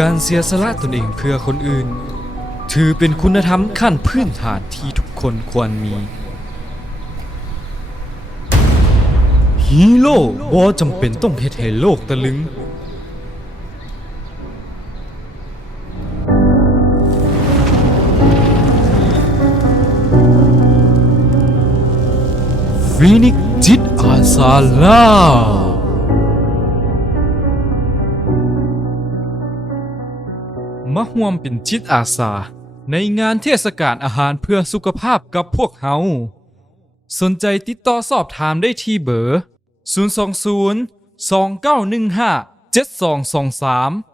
การเสียสละตนเองเพื่อคนอื่นถือเป็นคุณธรรมขั้นพื้นฐานที่ทุกคนควรมีฮีโร่บ่จำเป็นต้องเฮ็ดให้โลกตะลึงฟีนิกซ์จิตอาสาลาวมาร่วมเป็นจิตอาสาในงานเทศกาลอาหารเพื่อสุขภาพกับพวกเฮาสนใจติดต่อสอบถามได้ที่เบอร์020 2915 7223